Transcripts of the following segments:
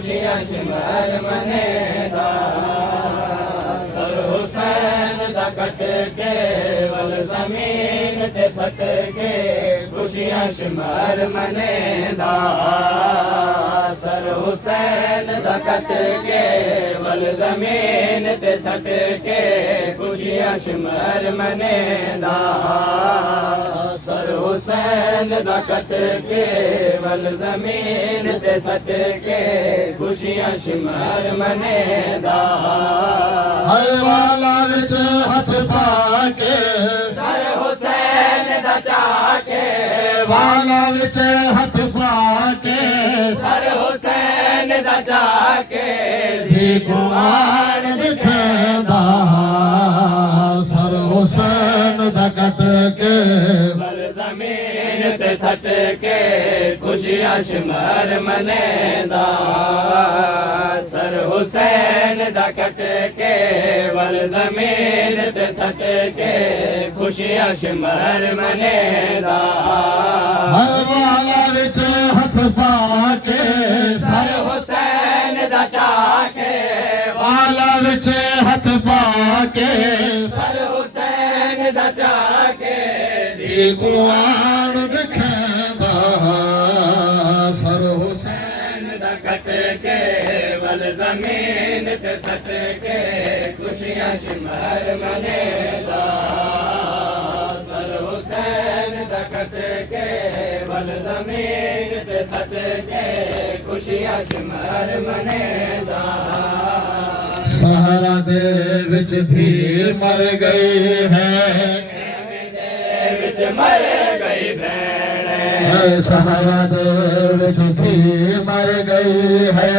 خوشیاں شمار منے دا سر حسین دا کٹ کے ول زمین تے سٹ کے خوشیاں شمار منے دا سر حسین دا کٹ کے ول زمین تے سٹ کے خوشیاں شمار منے دا سر حسین دا کٹ کے ول زمین تے سٹ کے خوشیاں شمار منے دا ہر والا وچ ہاتھ پا کے سر حسین دا چا کے والا وچ ہاتھ پا کے سر حسین دا چا کے بھی قرآن دکھیندا سر حسین دا کٹ کے ول زمین تے سٹ کے خوشیاں شمار منے دا سر حسین دا کٹ کے ول زمین تے سٹ کے خوشیاں شمار منے دا ہر والا وچ ہاتھ پا کے سر حسین دا چا کے والا وچ ہاتھ پا کے سر حسین دا چا کے بھی قرآن دکھیندا سر حسین دا کٹ کے ول زمین تے سٹ کے خوشیاں شمار منے دا سر حسین دا کٹ کے ول زمین تے سٹ کے خوشیاں شمار منے دا سہارا دے وچ بھی مر گئی ہے وچ مر گئی بھیڑ سہارا دے وچ بھی مر گئی ہے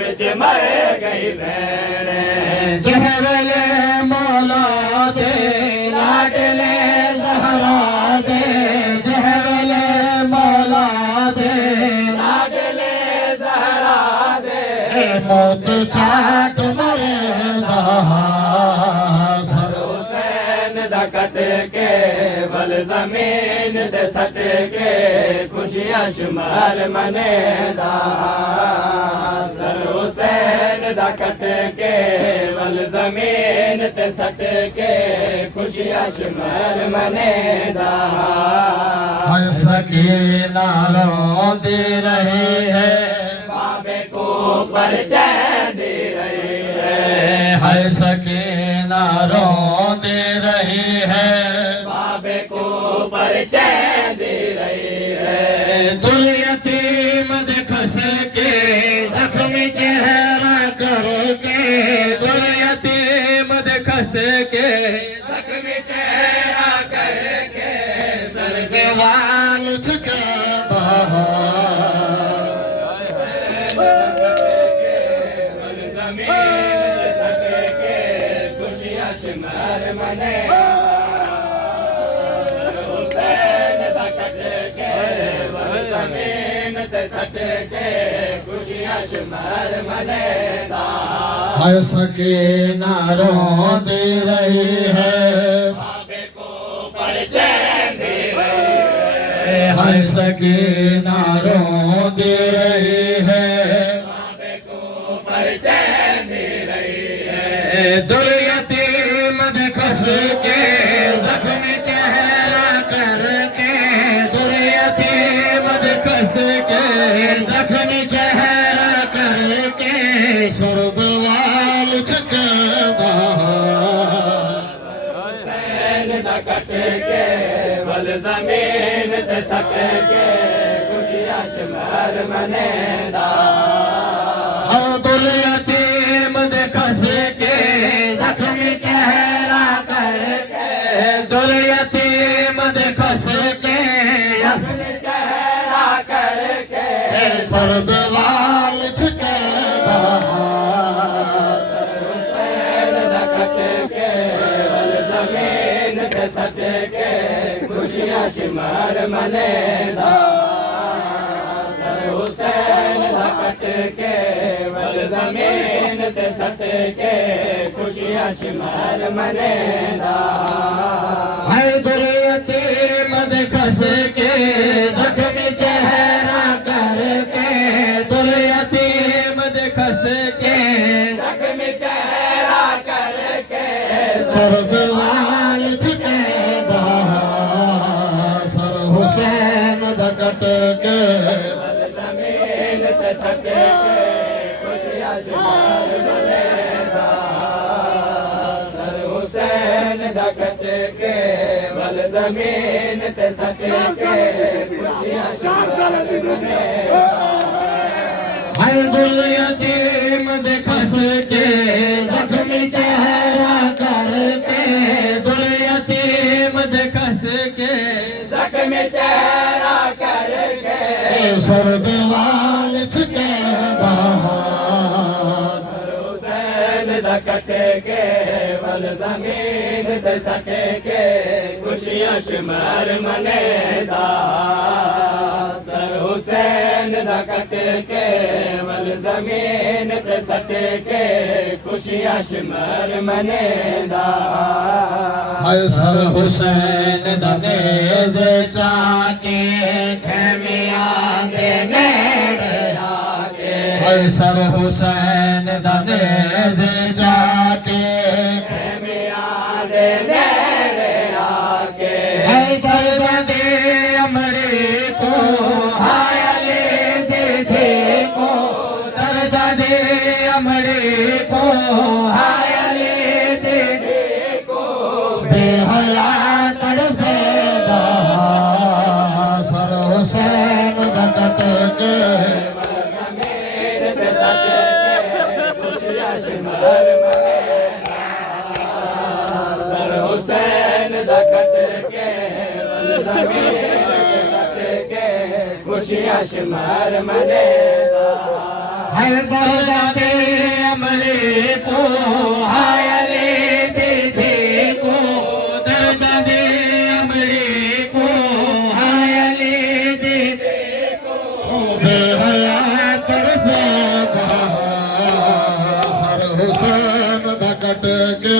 وچ مر گئی بھیڑ جہویلے مولا دے لاڈلے زہرا دے جہویلے مولا دے لاڈلے زہرا دے موت چاٹ مرے دا سر حسین دا کٹ کے ول زمین تے سٹ کے خوشیاں شمار منے دا سر حسین دا کٹ کے ول زمین تے سٹ کے خوشیاں شمار منے دا ہائے سکینہ روندی رہی ہے بابے کو پرچین دے رہی ہے ہائے سکینہ روندی رہی ہے بابے کو پرچین دے رہی ہے دل یتیم دکھس کے زخم چہرہ کر کے دل یتیم دکھس کے زخم چہرہ کر کے سر کے وال چھکے دا ول زمین سٹ کے خوشیاں شمار منے حسین دا کٹ کے ول زمین تے سٹ کے خوشیاں شمار منے دا ہائے سکینہ روندی رہی ہے بابے کو پرچین دے رہی ہے ہائے سکینہ روندی رہی ہے بابے کو پرچین دے رہی ہے دل یتیم دکھس کے زخم چہرہ کر کے دل یتیم دکھس کے زخم چہرہ کر کے سرد وال چھکے دا حسین دا کٹ کے ول زمین تے سٹ کے خوشیاں شمار منے دا دل یتیم دکھس کے زخم چہرہ کر کے دل یتیم دکھس کے اپنے چہرہ کر کے سرد وال چھکے دا حسین دا کٹ کے ول زمین تے سٹ کے خوشیاں شمار منے دا سر حسین دا کٹ کے ول زمین تے سٹ کے خوشیاں شمار منے دا ہے دل یتیم دکھس کے زخم چہرہ کر کے دل ਸਰਦਵਾਲ ਛਕੇਦਾ ਸਰ ਹੁਸੈਨ ਦਾ ਕੱਟ ਕੇ ਜ਼ਮੀਨ ਤੇ ਸੱਟ ਕੇ ਖੁਸ਼ੀਆਂ ਸ਼ਮਾਰ ਮਨੇਦਾ ਸਰ ਹੁਸੈਨ ਦਾ ਕੱਟ ਕੇ ਵਲ ਜ਼ਮੀਨ ਤੇ ਸੱਟ ਕੇ ਖੁਸ਼ੀਆਂ ਸ਼ਮਾਰ ਮਨੇਦਾ ਹਾਏ ਦੁਲ ਯਤੀਮ ਦੇ ਖਸ ਕੇ ਜ਼ਖਮੀ ਚਿਹਰਾ ਕਰਕੇ ਦੁਲ ਯਤੀਮ ਦੇ ਖਸ ਕੇ ਜ਼ਖਮੀ ਚਿਹਰਾ ਕਰਕੇ ਸਰਦਵਾਲ ਛਕੇਦਾ ਸਰ ਹੁਸੈਨ ਦਾ ਕੱਟ ਕੇ ਵਲ ਜ਼ਮੀਨ ਤੇ ਸੱਟ ਕੇ ਖੁਸ਼ੀਆਂ ਸ਼ਮਾਰ ਮਨੇਦਾ ਸਰ ਹੁਸੈਨ ਦਾ ਕੱਟ ਕੇ ਵਲ ਜ਼ਮੀਨ ਤੇ ਸੱਟ ਕੇ ਖੁਸ਼ੀਆਂ ਸ਼ਮਾਰ ਮਨੇਦਾ ਹਾਏ ਸਰ ਹੁਸੈਨ ਦਾ ਨੇਜ਼ੇ ਚਾਕੇ ਖੈਮਿਆਂ ਦੇ ਨੇੜੇ ਆਕੇ ਹਾਏ ਸਰ ਹੁਸੈਨ ਦਾ ਨੇਜ਼ੇ ਚਾਕੇ ਖੈਮਿਆਂ ਦੇ ਨੇੜੇ ਆਕੇ ਹਾਏ ਦਰਦ ਦੇ ਅਮੜੇ ਕੋ ਹਾਏ ਅਲੀ ਦੇ ਦੇਖੋ ਦਰਦ ਦੇ ਅਮੜੇ ਕੋ ਹਾਏ ਅਲੀ ਦੇ ਦੇਖੋ ਬੇਹਯਾ ਤੜਪੇਦਾ ਸਰ ਹੁਸੈਨ ਦਾ ਕੱਟ ਕੇ ਜ਼ਮੀਨ ਤੇ ਸੱਟ ਕੇ ਖੁਸ਼ੀਆਂ ਸ਼ਮਾਰ ਮਨੇਦਾ ਸਰ ਹੁਸੈਨ ਦਾ ਕੱਟ ਕੇ ਵਲ ਜ਼ਮੀਨ ਤੇ ਸੱਟ ਕੇ ਖੁਸ਼ੀਆਂ ਸ਼ਮਾਰ ਮਨੇਦਾ ਹਾਏ ਦਰਦ ਦੇ ਅਮਲੇ ਕੋ ਹਾਏ ਅਲੀ ਦੇ ਦੇਖੋ ਦਰਦ ਦੇ ਅਮਲੇ ਕੋ ਹਾਏ ਅਲੀ ਦੇ ਦੇਖੋ ਬੇਹਯਾ ਤੜਪੇਦਾ ਸਰ ਹੁਸੈਨ ਦਾ ਕੱਟ ਕੇ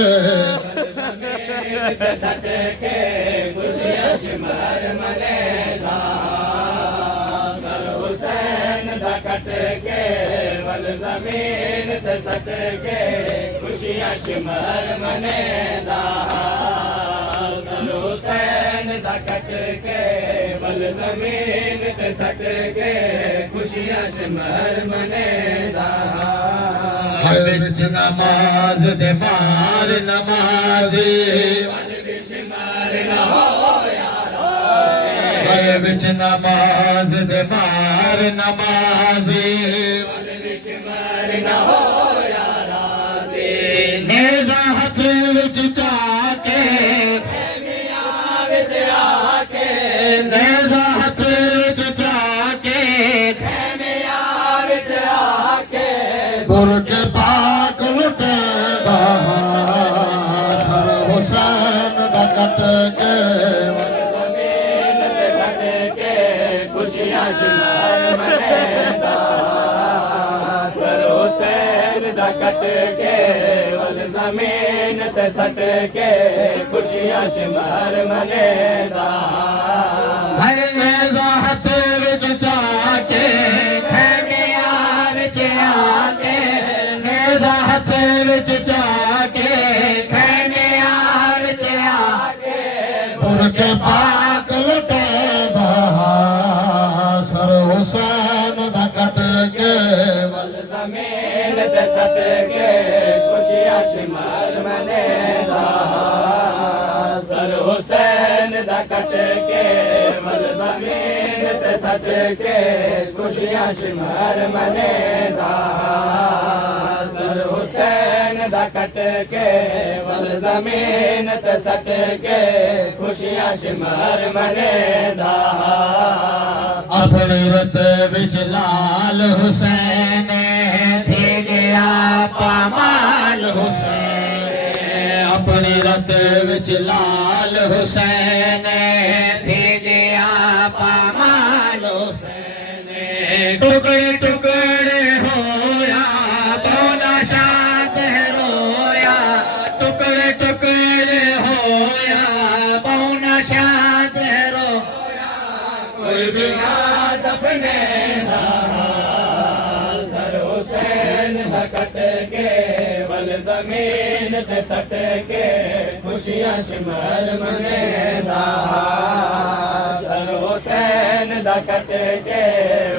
ਜ਼ਮੀਨ ਤੇ ਸੱਟ ਕੇ ਖੁਸ਼ੀਆਂ ਸ਼ਮਾਰ ਮਨੇਦਾ ਸਰ ਹੁਸੈਨ ਦਾ ਕੱਟ ਕੇ ਵਲ ਜ਼ਮੀਨ ਤੇ ਸੱਟ ਕੇ ਖੁਸ਼ੀਆਂ ਸ਼ਮਾਰ ਮਨੇਦਾ ਸਰ ਹੁਸੈਨ ਦਾ ਕੱਟ ਕੇ ਵਲ ਜ਼ਮੀਨ ਤੇ ਸੱਟ ਕੇ ਖੁਸ਼ੀਆਂ ਸ਼ਮਾਰ ਮਨੇਦਾ ਹਾਏ ਵਿੱਚ ਨਮਾਜ਼ ਦੇ ਮਾਰ ਨਮਾਜ਼ੀ ਸ਼ਮਾਰ ਨਾ ਹੋਇਆ ਹਾਏ ਵਿੱਚ ਨਮਾਜ਼ ਦੇ ਮਾਰ ਨਮਾਜ਼ੀ ਸ਼ਮਾਰ ਨਾ ਹੋਇਆ ਰਾਜ਼ੀ ਨੇਜ਼ਾ ਹੱਥ ਵਿੱਚ ਚਾਕੇ ਮੀਆਂ ਵਿੱਚ ਆ ਕੇ ਨੇਜ਼ਾ ਹੱਥ ਵਿੱਚ ਚਾਕੇ ਮੀਆਂ ਵਿੱਚ ਆ ਕੇ ਗੁਰ ਕੇ ਪਾਕ ਲੁਟੇਦਾ ਸਰ ਹੁਸੈਨ ਦਾ ਕੱਟ ਕੇ ਜ਼ਮੀਨ ਤੇ ਸੱਟ ਕੇ ਖੁਸ਼ੀਆਂ ਸ਼ਮਾਰ ਮਨੇਦਾ ਸਰ ਹੁਸੈਨ ਦਾ ਕੱਟ ਕੇ ਵਲ ਜ਼ਮੀਨ ਤੇ ਸੱਟ ਕੇ ਖੁਸ਼ੀਆਂ ਸ਼ਮਾਰ ਮਨੇਦਾ ਹਾਏ ਨੇਜ਼ਾ ਹੱਥ ਵਿੱਚ ਚਾਕੇ ਖੈਮਿਆਂ ਵਿੱਚ ਆਕੇ ਨੇਜ਼ਾ ਹੱਥ ਵਿੱਚ ਚਾਕੇ ਖੈਮਿਆਂ ਵਿੱਚ ਆਕੇ ਗੁਰ ਕੇ ਪਾਕ ਲੁਟੇਦਾ ਸਰ ਹੁਸੈਨ ਦਾ ਕੱਟ ਕੇ ਵਲ ਜ਼ਮੀਨ ਤੇ ਸੱਟ ਕੇ ਖੁਸ਼ੀਆਂ ਸ਼ਮਾਰ ਮਨੇਦਾ ਸਰ ਹੁਸੈਨ ਦਾ ਕੱਟ ਕੇ ਵਲ ਜ਼ਮੀਨ ਤੇ ਸੱਟ ਕੇ ਖੁਸ਼ੀਆਂ ਸ਼ਮਾਰ ਮਨੇਦਾ ਸਰ ਹੁਸੈਨ ਦਾ ਕੱਟ ਕੇ ਵਲ ਜ਼ਮੀਨ ਤੇ ਸੱਟ ਕੇ ਖੁਸ਼ੀਆਂ ਸ਼ਮਾਰ ਮਨੇਦਾ ਆਪਣੀ ਰਤ ਵਿੱਚ ਲਾਲ ਹੁਸੈਨ ਥੀ ਗਿਆ ਪਾਮਾਲ ਹੁਸੈਨ ਆਪਣੀ ਰਤ ਵਿੱਚ ਲਾਲ ਹੁਸੈਨ ਥੀ ਗਿਆ ਪਾਮਾਲ ਹੁਸੈਨ ਟੁਕੜੇ ਟੁਕੜੇ ਹੋਇਆ ਬੋਨਾ ਸ਼ਾਦ ਰੋਇਆ ਟੁਕੜੇ ਟੁਕੜੇ ਹੋਇਆ ਬੋਨਾ ਸ਼ਾਦ ਰੋਇਆ ਕੋਈ ਵੀ ਦਫਨੇ ਦਾ ਸਰ ਹੁਸੈਨ ਦਾ ਕੱਟ ਕੇ ਵਲ زمین تے سٹ کے خوشیاں شمار منیدا سر حسین دا کٹ کے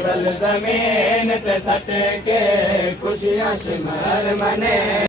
ول زمین تے سٹ کے خوشیاں شمار منے